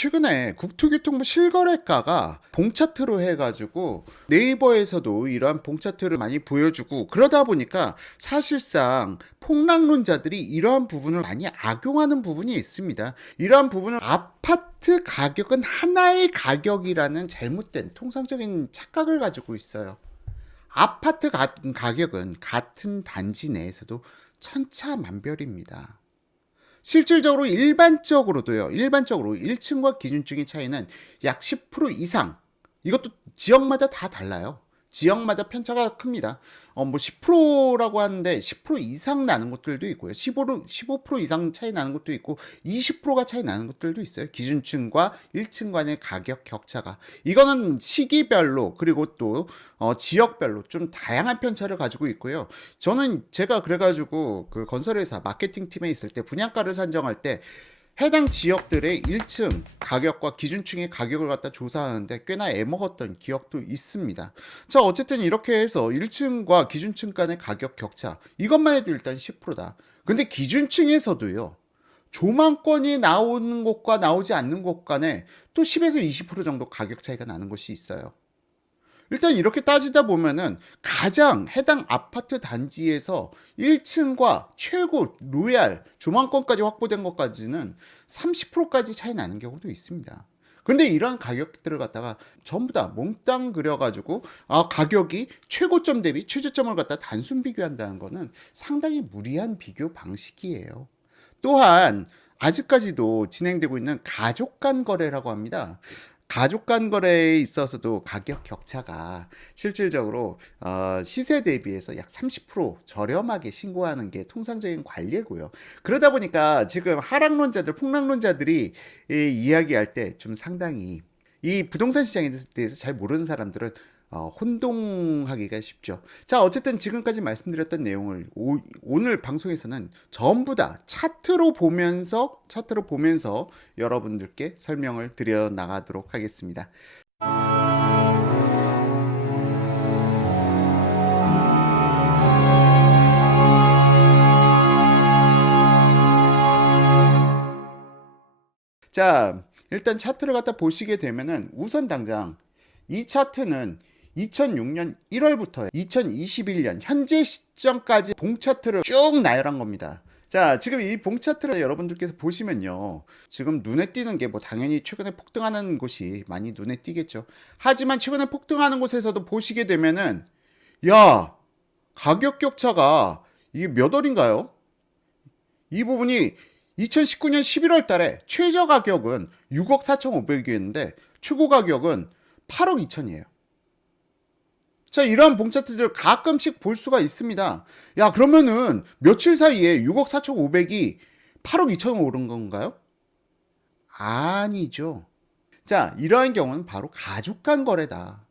최근에 국토교통부 실거래가가 봉차트로 해가지고 네이버에서도 이러한 봉차트를 많이 보여주고 그러다 보니까 사실상 폭락론자들이 이러한 부분을 많이 악용하는 부분이 있습니다. 이러한 부분을 아파트 가격은 하나의 가격이라는 잘못된 통상적인 착각을 가지고 있어요. 아파트 가격은 같은 단지 내에서도 천차만별입니다. 실질적으로 일반적으로도요. 일반적으로 1층과 기준층의 차이는 약 10% 이상. 이것도 지역마다 다 달라요. 지역마다 편차가 큽니다. 뭐 10%라고 하는데 10% 이상 나는 것들도 있고요. 15% 이상 차이 나는 것도 있고 20%가 차이 나는 것들도 있어요. 기준층과 1층 간의 가격 격차가. 이거는 시기별로 그리고 또 지역별로 좀 다양한 편차를 가지고 있고요. 제가 그래가지고 그 건설회사 마케팅 팀에 있을 때 분양가를 산정할 때 해당 지역들의 1층 가격과 기준층의 가격을 갖다 조사하는데 꽤나 애먹었던 기억도 있습니다. 자, 어쨌든 이렇게 해서 1층과 기준층 간의 가격 격차, 이것만 해도 일단 10%다. 근데 기준층에서도요, 조망권이 나오는 곳과 나오지 않는 곳 간에 또 10에서 20% 정도 가격 차이가 나는 곳이 있어요. 일단 이렇게 따지다 보면은 가장 해당 아파트 단지에서 1층과 최고 로얄 조망권까지 확보된 것까지는 30%까지 차이 나는 경우도 있습니다. 근데 이런 가격들을 갖다가 전부 다 몽땅 그려가지고 가격이 최고점 대비 최저점을 갖다 단순 비교한다는 거는 상당히 무리한 비교 방식이에요. 또한 아직까지도 진행되고 있는 가족 간 거래라고 합니다. 가족 간 거래에 있어서도 가격 격차가 실질적으로 시세 대비해서 약 30% 저렴하게 신고하는 게 통상적인 관례고요. 그러다 보니까 지금 하락론자들, 폭락론자들이 이야기할 때 좀 상당히 이 부동산 시장에 대해서 잘 모르는 사람들은 혼동하기가 쉽죠. 자, 어쨌든 지금까지 말씀드렸던 내용을 오늘 방송에서는 전부 다 차트로 보면서 여러분들께 설명을 드려 나가도록 하겠습니다. 자, 일단 차트를 갖다 보시게 되면은 우선 당장 이 차트는 2006년 1월부터 2021년 현재 시점까지 봉차트를 쭉 나열한 겁니다. 자, 지금 이 봉차트를 여러분들께서 보시면요. 지금 눈에 띄는 게 뭐 당연히 최근에 폭등하는 곳이 많이 눈에 띄겠죠. 하지만 최근에 폭등하는 곳에서도 보시게 되면은 야, 가격 격차가 이게 몇 월인가요? 이 부분이 2019년 11월 달에 최저 가격은 6억 4,500이었는데 최고 가격은 8억 2천이에요. 자, 이러한 봉차트들 가끔씩 볼 수가 있습니다. 야, 그러면은 며칠 사이에 6억 4,500이 8억 2천으로 오른 건가요? 아니죠. 자, 이러한 경우는 바로 가족 간 거래다.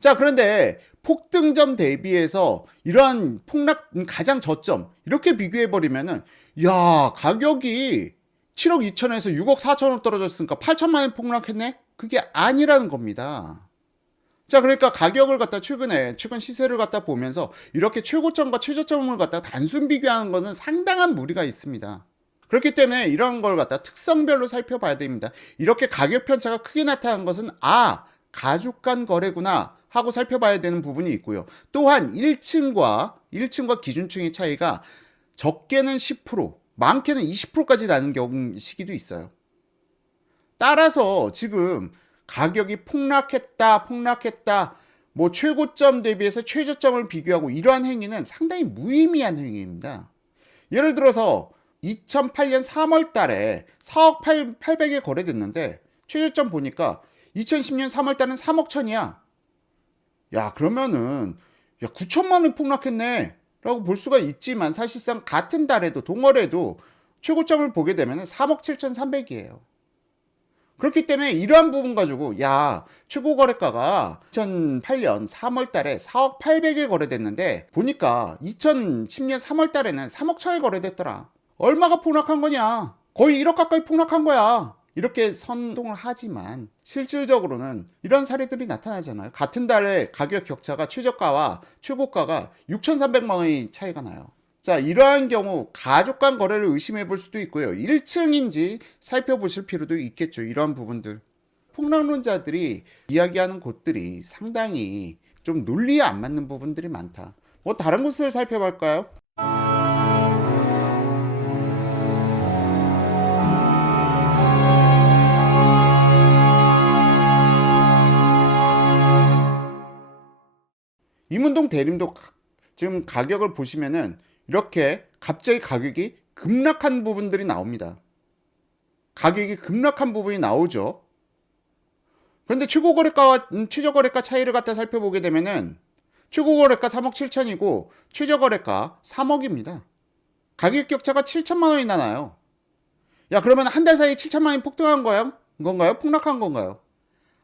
자, 그런데 폭등점 대비해서 이러한 폭락 가장 저점 이렇게 비교해버리면은 야, 가격이 7억 2천에서 6억 4천으로 떨어졌으니까 8천만 원 폭락했네? 그게 아니라는 겁니다. 자, 그러니까 가격을 갖다 최근 시세를 갖다 보면서 이렇게 최고점과 최저점을 갖다 단순 비교하는 것은 상당한 무리가 있습니다. 그렇기 때문에 이런 걸 갖다 특성별로 살펴봐야 됩니다. 이렇게 가격 편차가 크게 나타난 것은 가족 간 거래구나 하고 살펴봐야 되는 부분이 있고요. 또한 1층과 기준층의 차이가 적게는 10%, 많게는 20%까지 나는 시기도 있어요. 따라서 지금 가격이 폭락했다, 뭐 최고점 대비해서 최저점을 비교하고 이러한 행위는 상당히 무의미한 행위입니다. 예를 들어서 2008년 3월 달에 4억 800에 거래됐는데 최저점 보니까 2010년 3월 달은 3억 천이야. 야, 그러면은 9천만 원 폭락했네 라고 볼 수가 있지만 사실상 같은 달에도 동월에도 최고점을 보게 되면 3억 7,300이에요. 그렇기 때문에 이러한 부분 가지고 최고 거래가가 2008년 3월 달에 4억 800에 거래됐는데 보니까 2010년 3월 달에는 3억 천에 거래됐더라. 얼마가 폭락한 거냐? 거의 1억 가까이 폭락한 거야. 이렇게 선동을 하지만 실질적으로는 이런 사례들이 나타나잖아요. 같은 달에 가격 격차가 최저가와 최고가가 6,300만 원의 차이가 나요. 자, 이러한 경우 가족 간 거래를 의심해 볼 수도 있고요. 1층인지 살펴보실 필요도 있겠죠. 이러한 부분들. 폭락론자들이 이야기하는 곳들이 상당히 좀 논리에 안 맞는 부분들이 많다. 뭐 다른 곳을 살펴볼까요? 이문동 대림도 지금 가격을 보시면은 이렇게 갑자기 가격이 급락한 부분들이 나옵니다. 가격이 급락한 부분이 나오죠. 그런데 최고거래가와 최저거래가 차이를 갖다 살펴보게 되면은 최고거래가 3억 7천이고 최저거래가 3억입니다. 가격 격차가 7천만 원이나 나요. 야, 그러면 한 달 사이에 7천만 원이 폭등한 건가요? 폭락한 건가요?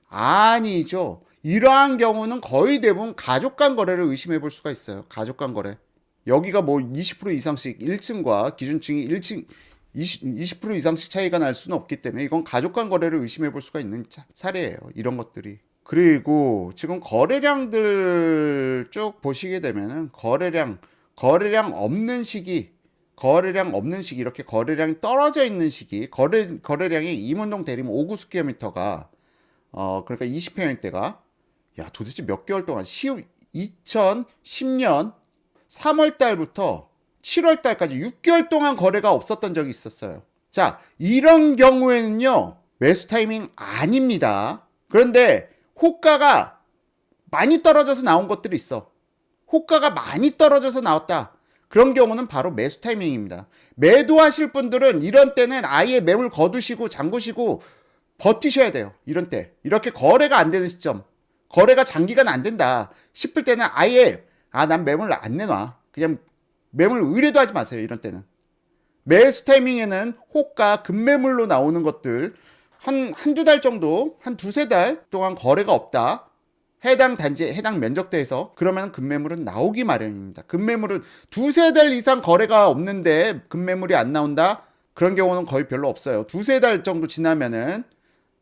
아니죠. 이러한 경우는 거의 대부분 가족 간 거래를 의심해 볼 수가 있어요. 가족 간 거래. 여기가 뭐 20% 이상씩 1층과 기준층이 1층 20% 이상씩 차이가 날 수는 없기 때문에 이건 가족 간 거래를 의심해 볼 수가 있는 사례예요. 이런 것들이. 그리고 지금 거래량들 쭉 보시게 되면은 거래량 없는 시기 이렇게 거래량이 떨어져 있는 시기 거래량이 이문동 대림 5구 스퀘어미터가 그러니까 20평일대가 야 도대체 몇 개월 동안 2010년 3월 달부터 7월 달까지 6개월 동안 거래가 없었던 적이 있었어요. 자, 이런 경우에는요, 매수 타이밍 아닙니다. 그런데 호가가 많이 떨어져서 나온 것들이 있어. 호가가 많이 떨어져서 나왔다. 그런 경우는 바로 매수 타이밍입니다. 매도하실 분들은 이런 때는 아예 매물 거두시고 잠그시고 버티셔야 돼요. 이런 때. 이렇게 거래가 안 되는 시점. 거래가 장기간 안 된다 싶을 때는 아예 난 매물 안 내놔. 그냥 매물 의뢰도 하지 마세요. 이런 때는. 매수 타이밍에는 호가 급매물로 나오는 것들 한두 달 정도, 한 두세 달 동안 거래가 없다. 해당 단지, 해당 면적대에서 그러면 급매물은 나오기 마련입니다. 급매물은 두세 달 이상 거래가 없는데 급매물이 안 나온다? 그런 경우는 거의 별로 없어요. 두세 달 정도 지나면은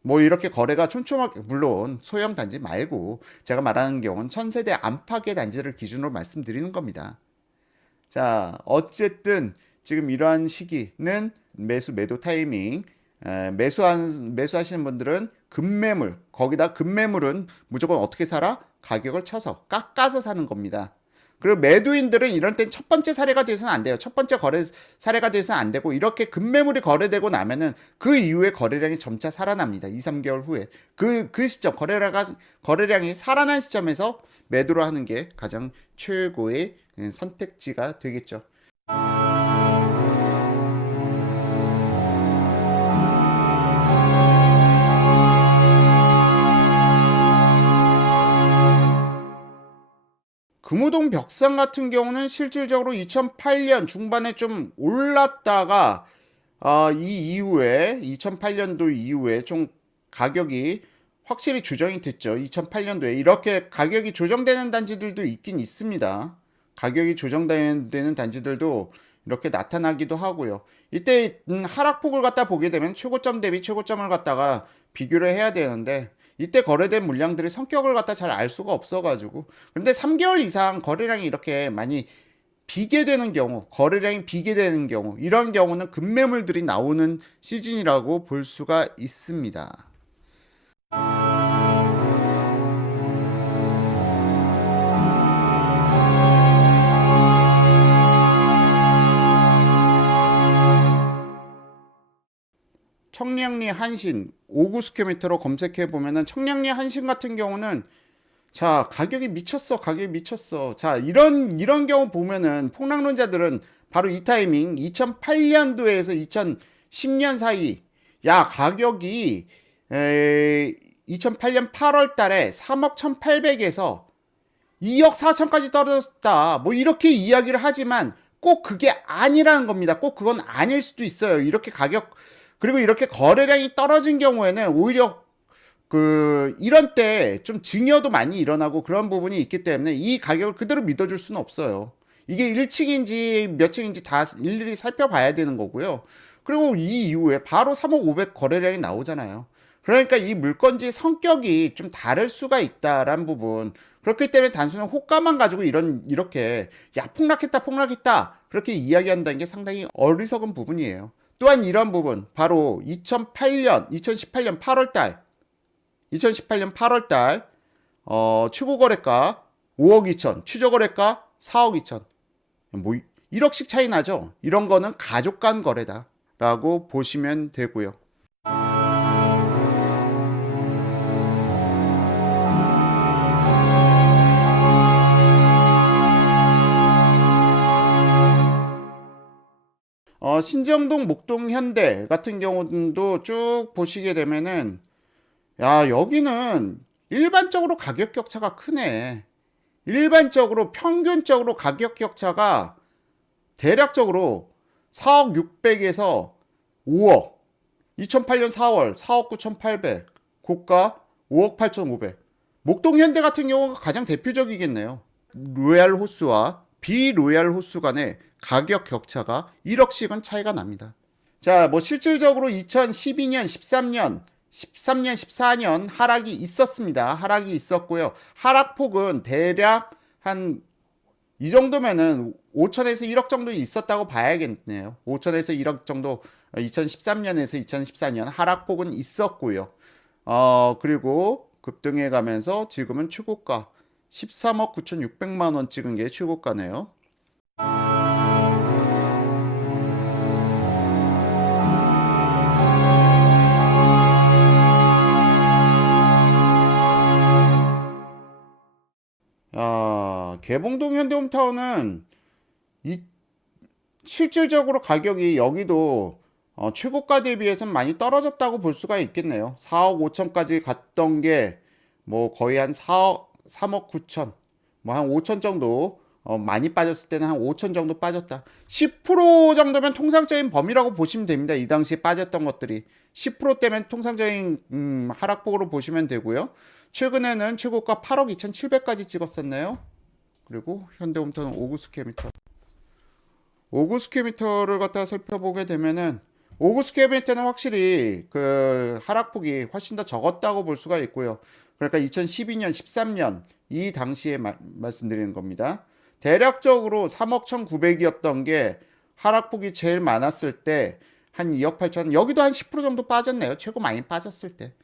뭐 이렇게 거래가 촘촘하게, 물론 소형 단지 말고 제가 말하는 경우는 1000세대 안팎의 단지를 기준으로 말씀드리는 겁니다. 자, 어쨌든 지금 이러한 시기는 매도 타이밍, 매수하시는 분들은 급매물, 거기다 급매물은 무조건 어떻게 사라? 가격을 쳐서 깎아서 사는 겁니다. 그리고 매도인들은 이런 땐 첫 번째 사례가 돼서는 안 돼요. 첫 번째 거래 사례가 돼서는 안 되고 이렇게 급매물이 거래되고 나면은 그 이후에 거래량이 점차 살아납니다. 2, 3개월 후에. 그 시점, 거래량이 살아난 시점에서 매도를 하는 게 가장 최고의 선택지가 되겠죠. 금호동 벽산 같은 경우는 실질적으로 2008년 중반에 좀 올랐다가 이 이후에 2008년도 이후에 좀 가격이 확실히 조정이 됐죠. 2008년도에 이렇게 가격이 조정되는 단지들도 있긴 있습니다. 가격이 조정되는 단지들도 이렇게 나타나기도 하고요. 이때 하락폭을 갖다 보게 되면 최고점 대비 최고점을 갖다가 비교를 해야 되는데 이때 거래된 물량들의 성격을 갖다 잘 알 수가 없어가지고 근데 3개월 이상 거래량이 이렇게 많이 비계되는 경우 거래량이 비계되는 경우 이런 경우는 급매물들이 나오는 시즌이라고 볼 수가 있습니다. 청량리 한신 5구 스퀘어미터로 검색해 보면은 청량리 한신 같은 경우는 자 가격이 미쳤어. 자 이런 경우 보면은 폭락론자들은 바로 이 타이밍 2008년도에서 2010년 사이 야 가격이 2008년 8월 달에 3억 1800에서 2억 4천까지 떨어졌다. 뭐 이렇게 이야기를 하지만 꼭 그게 아니라는 겁니다. 꼭 그건 아닐 수도 있어요. 이렇게 그리고 이렇게 거래량이 떨어진 경우에는 오히려 이런 때 좀 증여도 많이 일어나고 그런 부분이 있기 때문에 이 가격을 그대로 믿어줄 수는 없어요. 이게 1층인지 몇 층인지 다 일일이 살펴봐야 되는 거고요. 그리고 이 이후에 바로 3억 500 거래량이 나오잖아요. 그러니까 이 물건지 성격이 좀 다를 수가 있다라는 부분. 그렇기 때문에 단순한 호가만 가지고 이렇게 야 폭락했다 그렇게 이야기한다는 게 상당히 어리석은 부분이에요. 또한 이런 부분, 바로 2018년 8월달, 2018년 8월달 최고거래가 5억 2천, 최저거래가 4억 2천. 뭐 1억씩 차이 나죠. 이런 거는 가족 간 거래다라고 보시면 되고요. 신정동, 목동, 현대 같은 경우도 쭉 보시게 되면은, 야, 여기는 일반적으로 가격 격차가 크네. 일반적으로 평균적으로 가격 격차가 대략적으로 4억 600에서 5억. 2008년 4월 4억 9,800. 고가 5억 8,500. 목동 현대 같은 경우가 가장 대표적이겠네요. 로얄 호수와 비로얄 호수 간의 가격 격차가 1억씩은 차이가 납니다. 자, 뭐 실질적으로 2012년, 13년, 14년 하락이 있었습니다. 하락이 있었고요. 하락폭은 대략 한 이 정도면은 5천에서 1억 정도 있었다고 봐야겠네요. 5천에서 1억 정도 2013년에서 2014년 하락폭은 있었고요. 그리고 급등해 가면서 지금은 최고가 13억 9,600만 원 찍은 게 최고가네요. 개봉동 현대홈타운은 실질적으로 가격이 여기도 최고가 대비해서는 많이 떨어졌다고 볼 수가 있겠네요. 4억 5천까지 갔던 게 뭐 거의 한 3억 9천, 뭐 한 5천 정도, 많이 빠졌을 때는 한 5천 정도 빠졌다. 10% 정도면 통상적인 범위라고 보시면 됩니다. 이 당시에 빠졌던 것들이 10%대면 통상적인 하락폭으로 보시면 되고요. 최근에는 최고가 8억 2,700까지 찍었었네요. 그리고 현대홈타운 5구 스퀘어미터. 5구 스퀘어미터를 갖다가 살펴보게 되면은 5구 스퀘어미터는 확실히 그 하락폭이 훨씬 더 적었다고 볼 수가 있고요. 그러니까 2012년, 13년 이 당시에 말씀드리는 겁니다. 대략적으로 3억 1,900이었던 게 하락폭이 제일 많았을 때 한 2억 8천, 여기도 한 10% 정도 빠졌네요. 최고 많이 빠졌을 때.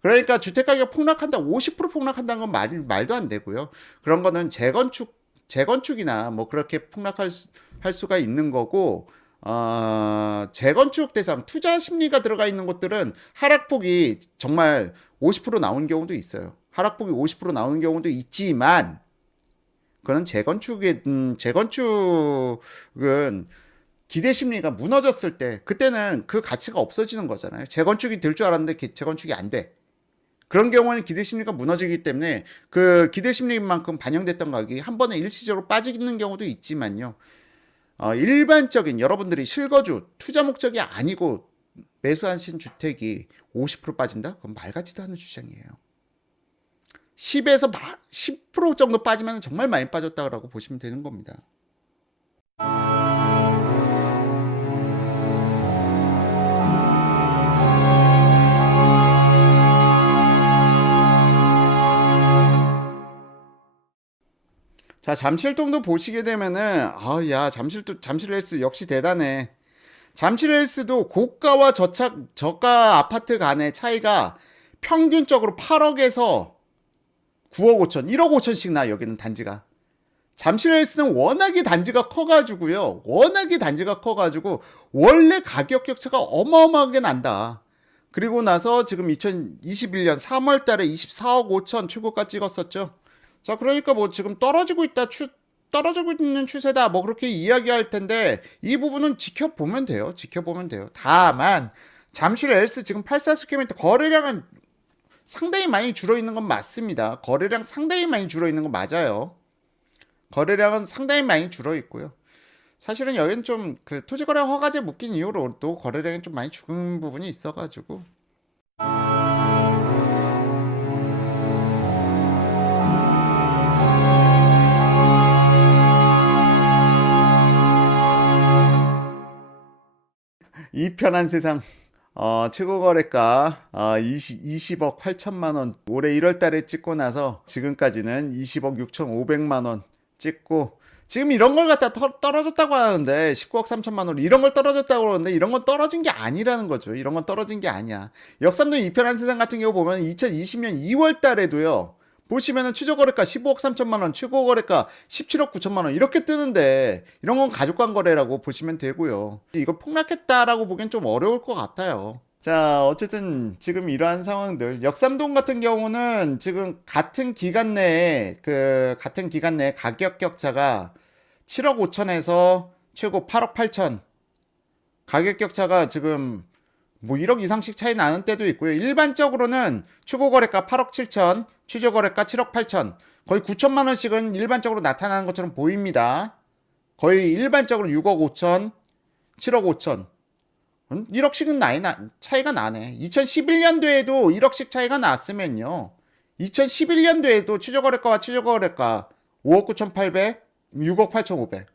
그러니까 주택가격 폭락한다, 50% 폭락한다는 건 말도 안 되고요. 그런 거는 재건축이나 뭐 그렇게 폭락할 수가 있는 거고, 재건축 대상 투자 심리가 들어가 있는 것들은 하락폭이 정말 50% 나온 경우도 있어요. 하락폭이 50% 나오는 경우도 있지만, 그건 재건축은 기대 심리가 무너졌을 때, 그때는 그 가치가 없어지는 거잖아요. 재건축이 될 줄 알았는데 재건축이 안 돼. 그런 경우는 기대 심리가 무너지기 때문에 그 기대 심리만큼 반영됐던 가격이 한 번에 일시적으로 빠지는 경우도 있지만요. 일반적인 여러분들이 실거주, 투자 목적이 아니고 매수하신 주택이 50% 빠진다? 그건 말 같지도 않은 주장이에요. 10에서 10% 정도 빠지면 정말 많이 빠졌다고 보시면 되는 겁니다. 자, 잠실동도 보시게 되면은 잠실 헬스 역시 대단해. 잠실 헬스도 고가와 저가 아파트 간의 차이가 평균적으로 8억에서 9억 5천, 1억 5천씩 나. 여기는 단지가. 잠실 헬스는 워낙에 단지가 커가지고요. 원래 가격 격차가 어마어마하게 난다. 그리고 나서 지금 2021년 3월 달에 24억 5천 최고가 찍었었죠. 자, 그러니까 뭐 지금 떨어지고 있는 추세다, 뭐 그렇게 이야기할 텐데, 이 부분은 지켜보면 돼요. 다만 잠실 헬스 지금 84스퀘어미터 거래량은 상당히 많이 줄어있는 건 맞습니다. 거래량은 상당히 많이 줄어있고요. 사실은 여기는 좀 그 토지거래 허가제 묶인 이후로 또 거래량이 좀 많이 죽은 부분이 있어가지고. 이 편한 세상, 최고 거래가 20억 8천만 원 올해 1월 달에 찍고 나서 지금까지는 20억 6,500만 원 찍고, 지금 이런 걸 갖다 떨어졌다고 하는데 19억 3천만 원 이런 걸 떨어졌다고 그러는데 이런 건 떨어진 게 아니라는 거죠. 이런 건 떨어진 게 아니야. 역삼동 이편한 세상 같은 경우 보면 2020년 2월 달에도요. 보시면은 최저거래가 15억 3천만 원, 최고거래가 17억 9천만 원 이렇게 뜨는데 이런 건 가족간 거래라고 보시면 되고요. 이거 폭락했다라고 보기엔 좀 어려울 것 같아요. 자, 어쨌든 지금 이러한 상황들. 역삼동 같은 경우는 지금 같은 기간 내에 가격 격차가 7억 5천에서 최고 8억 8천. 가격 격차가 지금 뭐 1억 이상씩 차이 나는 때도 있고요. 일반적으로는 최고 거래가 8억 7천, 최저 거래가 7억 8천. 거의 9천만 원씩은 일반적으로 나타나는 것처럼 보입니다. 거의 일반적으로 6억 5천, 7억 5천. 1억씩은 차이가 나네. 2011년도에도 1억씩 차이가 났으면요. 2011년도에도 최저거래가와 최저거래가 5억 9,800, 6억 8,500.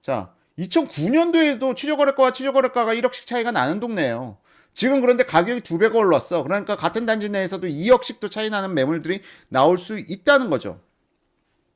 자, 2009년도에도 최저거래가와 최저거래가가 1억씩 차이가 나는 동네예요. 지금 그런데 가격이 2배가 올랐어. 그러니까 같은 단지 내에서도 2억씩도 차이 나는 매물들이 나올 수 있다는 거죠.